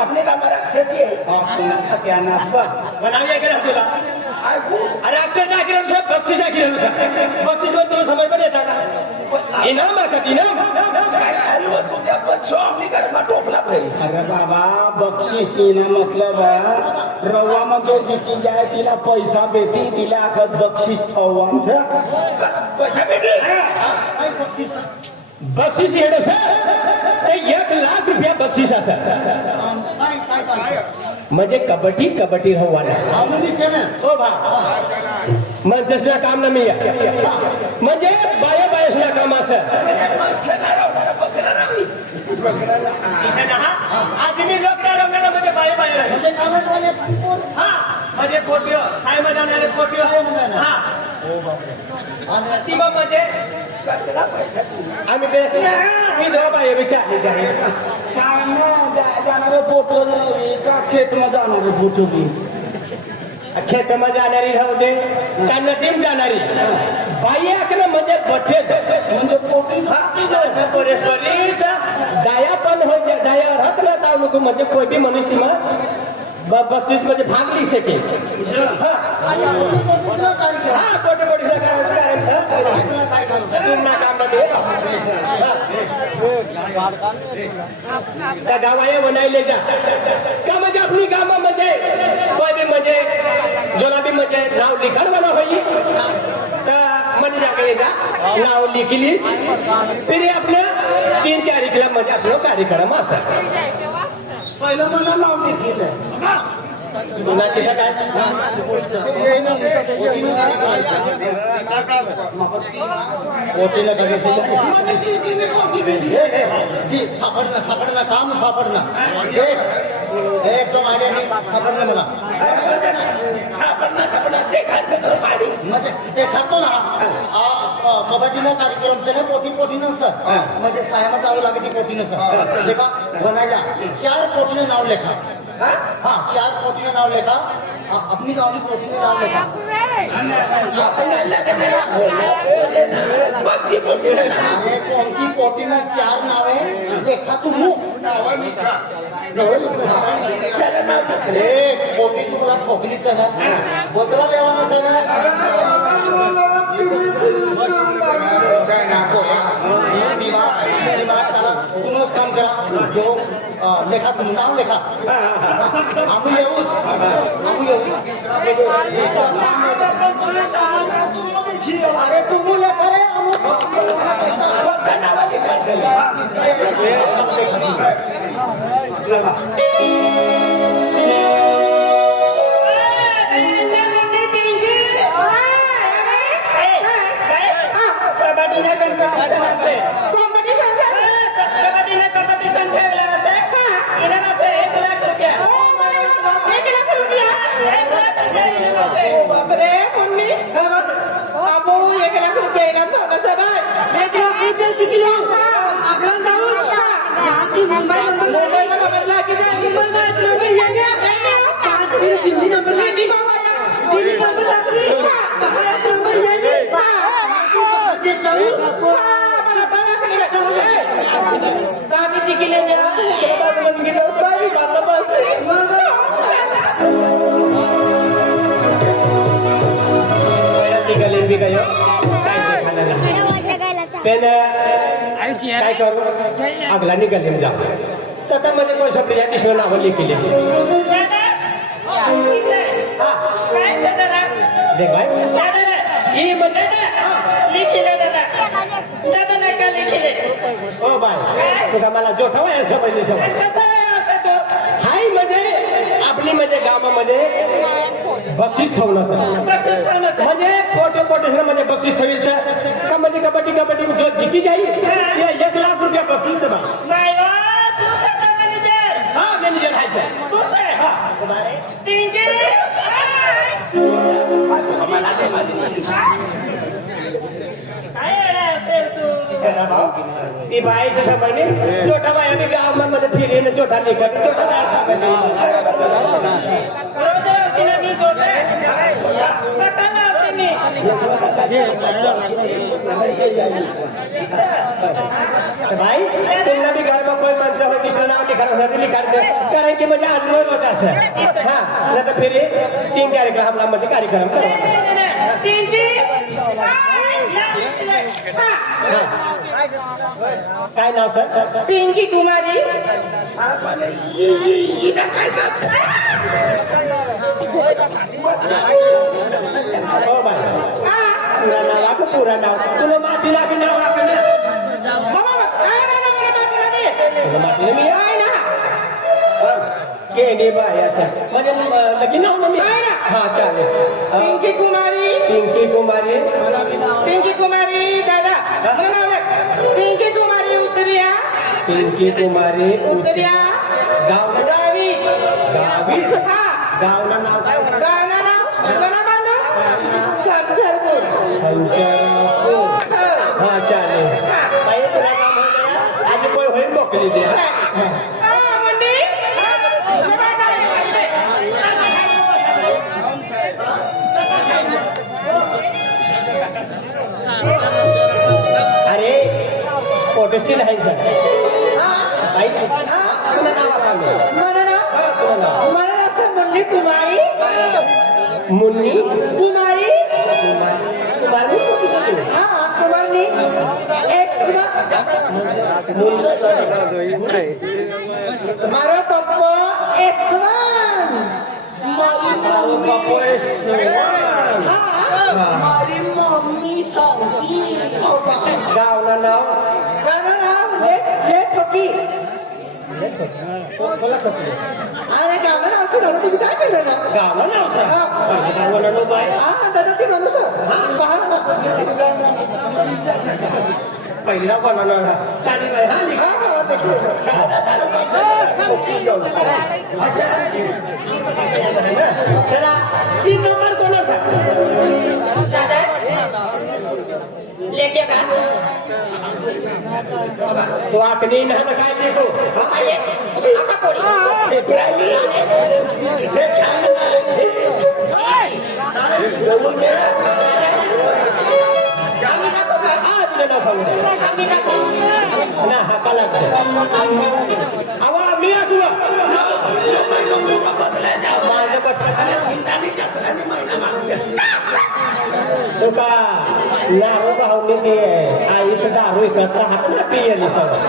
आपले का राक्षसी आहे बनावी केलं तुला अरे अक्षर काय केलं सर बक्षीस काय केलं सर बक्षीस पण तुला समज पण येता का इनाम आहे का इनाम काय सर्व तुझ्या बच्चो आपली घरमा टोपला पाहिजे अरे बाबा बक्षीस इनाम मतलब रवा मध्ये जिंकून जाय तिला पैसा भेटी तिला आता बक्षीस आव्हानचं पैसा भेटे बक्षीस येणं सर ते 1,00,000 रुपया बक्षीस असं म्हणजे कबड्डी कबड्डी रवाना हो भा मनससला काम न मी म्हणजे बाया बायसला काम असं आदमी लोक त्या रंगाला म्हणजे बाया बाहेर हा म्हणजे पोटिओ सायमा जाणारे पोटिओ हा ती मग म्हणजे आम्ही ते मी जेव्हा बाहेर विचारले जाणारे फोटो का खेत मध्ये जाणारे फोटो बी खेतमध्ये जाणारी राहू दे का नदीम जाणारी बाई आकडे म्हणजे बठेत म्हणजे पोटी फाटली जाय परेश्वरीत दया पण हो दया राहत ना तालुक म्हणजे कोई बी मनुष्य मग बक्षीस म्हणजे भाग ली शके हा कोटे कोटी त्या गावाया बनायले जा का म्हणजे आपली गावामध्ये कोई बी म्हणजे जोला बी म्हणजे नाव लिखाण बना होई तर म्हणजे जाकडे जा नाव लिखली फिर आपल्या 3 कार्यक्रम मध्ये आपलं कार्यक्रम असतात पहिलं मला लावून घेतलं सापडणं काम सापडणं एकदम आयडिया नाही सापडणं मला म्हणजे ते खातो ना कबड्डीनं कार्यक्रम से ना पोटीनं सर म्हणजे साहेब जावं लागेल पोटीनं सर लेखा बनायला 4 पोटीनं नाव लेखा हाँ 4 पोटीनं नाव लेखा अपनी गावनी पोटीनं नाव लेखा कोणती पोटीनं 4 नावे लेखा तू पोटी तुला खोकली सर बोतला देवाना सर काम करा जो लेखा तुम नाव लेखा आम्ही येऊ अरे तुम्ही लेखा रे काय करू आगला निघाले जा तर मध्ये कोण शब्द या दिशेला नावं लिखिले ही म्हणजे ओ बाय तुझा मला जोठावा असं पहिले हाय म्हणजे आपली म्हणजे गावामध्ये बक्षीस ठेवणं म्हणजे पोटे पोटे म्हणजे बक्षीस ठेवीचं का म्हणजे कबड्डी कबड्डी जो जिंकी जाईल 1,00,000 रुपया बक्षीस हा मॅनेजर आहे ती बाईचं समजणे छोटा बाया मी गावामध्ये फिरेन छोटा निघत भाई तुमला भी घर में कोई मनसा हो जिसका नाम लिखाणासाठी लिखाण कारण की म्हणजे आज रोज असं हा नंतर फिर 3 कार्यक्रम मध्ये कार्यक्रम काय नाव सर पिंकी कुमारी हो बाय पुरा नाव पुरा नाव तुला मातीला बी नाव आपलं मातीला मी आहे ना केली बाय असं म्हणजे लगीन नाव मी आहे ना हा चालेल पिंकी कुमारी पिंकी कुमारी पिंकी कुमारी दादा मला नाव आहे. पिंकी कुमारी उतरिया पिंकी कुमारी उतरिया गाव गावी गावी हा गावला नाव गाणं नाव गणा बांधव संसारपूर हा चालेल बाई तुला नाव म्हणलं आधी कोण होईल मोकळी दे अरे फोटोस्टिल आहे सर बाई तुला नाव सांग तुला नाव मुन्नी कुमारी मुन्नी कुमारी कुमारी हा कुमारी मारो पप्पो एसवन माझी मम्मी सांगती गावला नाव गाणं नाव लेट फकी अरे गाणं नाव असं गाणं तुम्ही काय केलं ना गावला नाव सर गावला नाव बाय हा दादा ते गाणं सर पहा ना पहिला बनवला साडी बाई हा लिखा चला 3 नंबर कोणाचा लेके का तो आकनी ना तर काय लिखू ना हा कला आवा मी तुला माझ्या तो का नारो भावनी ते आईस दारू कसला हात ना पियली सगळं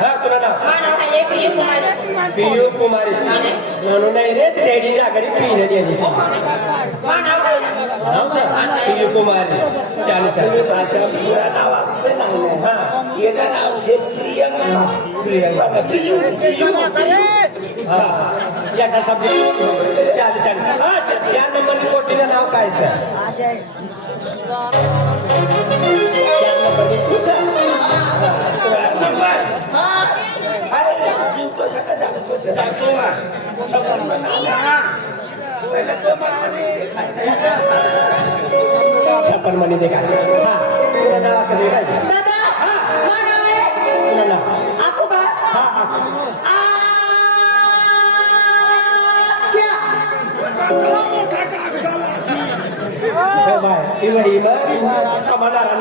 हा तुला नाव पियू कुमारी म्हणून नाही रे डॅडी जागरी पियली गेली नाव सर पियू कुमारी चालेल असं पुरा नाव असते ना हा येणं नाव हे प्रियंका प्रियंका हा याचा सब्जेक्ट चालेल हा 4 नंबर कोटीचं नाव काय सर 4 नंबर जीव कसा का जातो छप्पन मनी दे का हा तुला नाव कधी काय दादा माझं नाव आहे तुला नाव आपको का हा हा बाय इवं समाधान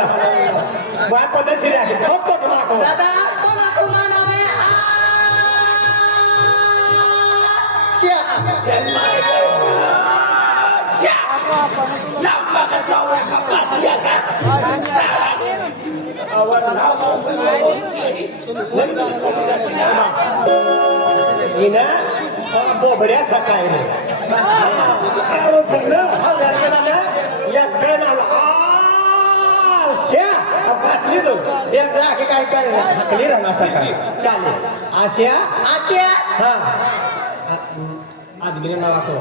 बाय पद्धतशीर आहे फक्त दाखव दादा तो नाकू नाव आहे बोबड्या सकाळी घातली तो एकदा काय काय घातली राहणार सकाळी चालेल आशिया आशिया हा आदमी नाव असं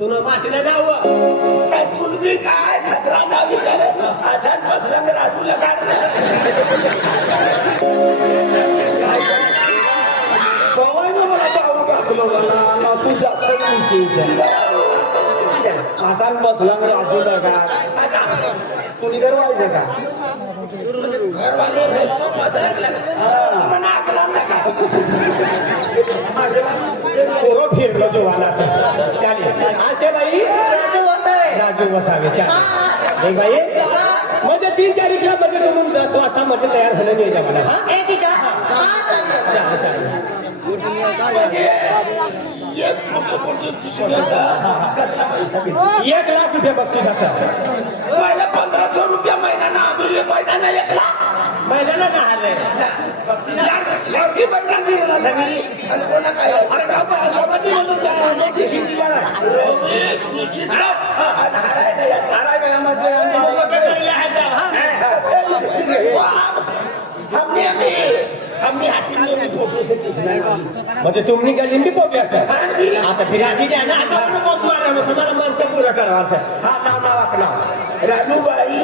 तुला मातीला जावं तुम्ही काय खतरा नाव विचारत असाच बसला तर राजूला काढलं कवाय ना मला जाऊ घातलं मला तू जास्त असाच बसला तर राजूला का कोणी करवायचं का पोरं फिरलं जोवाना चालेल असे बाई राजू वसावे राजू वसावे चालेल बाई म्हणजे 3-4 मध्ये तुम्ही 10 वाजता मध्ये तयार होणं नाही जा मला हा ए तिच्या हा चाललं म्हणजे एक मोठं शिक्षण होतं. 1 लाख रुपये बक्षीस असं पहिला 1500 रुपया महिना आम्ही महिना 1 लाख महिन्याला ना आले लाखी महिना दिला सगळी आणि कोणा काय सोबती म्हणून हमने हाती फोटो से म्हणजे तुम्ही गली बी पोटी असतात आता फिराठी द्या ना आता पोट मारा समाला माणसं पुरा करावा असं हा नाव आपलं रानूबाई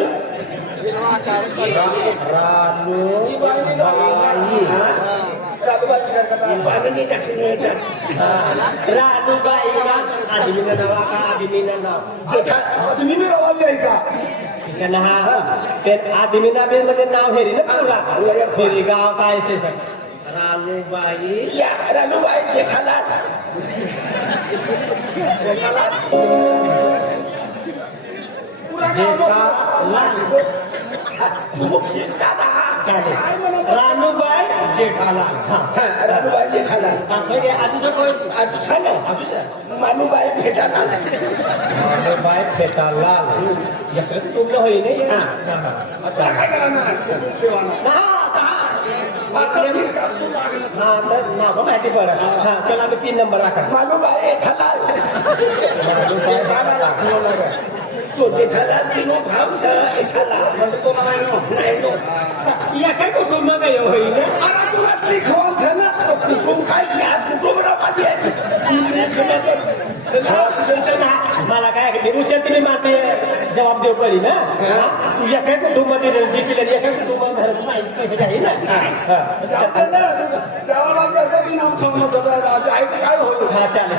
आदमीना बी मध्ये नाव हेरी ना पुरा फेरी गाव काय रानूबाई रानूबाई जेठालाल रानूबाई जेठालाल रानूबाई जेठालाल मानूबाई फेटालाल रानूबाई फेटालाल याकडे तुमचं होई नाही माहिती पडत हा त्याला आम्ही 3 नंबर राखा मानूबाई जेठालाल तो जेठालाल तीनों भाव से जेठालाल या काय कुटुंब काही होई ना अरे तुला लिखवाल थे ना कुटुंब काय क्या कुटुंब रामाली आहे मला काय उचल तुम्ही माते जबाब देऊ पडी ना या काय कुटुंब जी केलं या काय कुटुंब पैसे काही ना काय होईल हा चालेल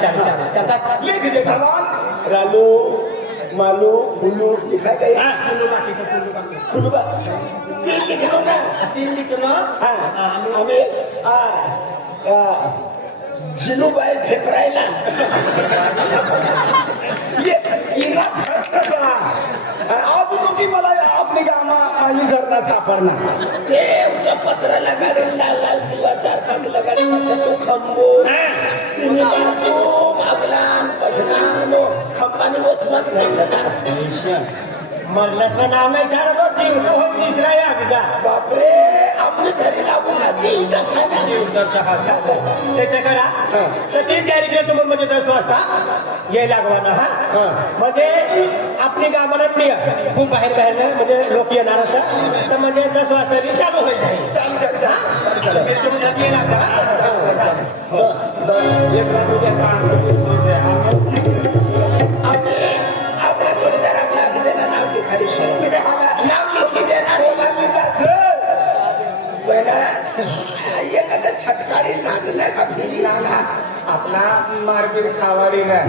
जेठालाल रालू मालू फुलू लिखा गया फुलूबा 3 लिखलो ना 3 लिखलो आम्ही झिनूबाई फेफरायला आप तुम्ही मला आपली कामा आणि घरला सापडणार ते पत्र लगाडून लाल लाल दिवा सारखा लगाडून तो खंबो तुम्ही बापू आपलान पठणानो खंबाने वचनात घ्यायचं मरणाचं नाव नाही सारा तो जिंकतो हो तिसरा या अगदा बापरे आपली घरी लागून त्याच्या करा तर 3-4 तुम्ही म्हणजे 10 वाजता यायला लागवाना हा म्हणजे आपली गावाला प्रिय खूप बाहेर म्हणजे लोक येणार असं तर म्हणजे 10 वाजता चालू होईल आपल्या जोडीदार आपल्या अगदीला नाव लिखाडी नाव लिखी देणार एखादा छटकाळी नाचलाय का फिरी नाना आपला मार्गीर खावाडी ना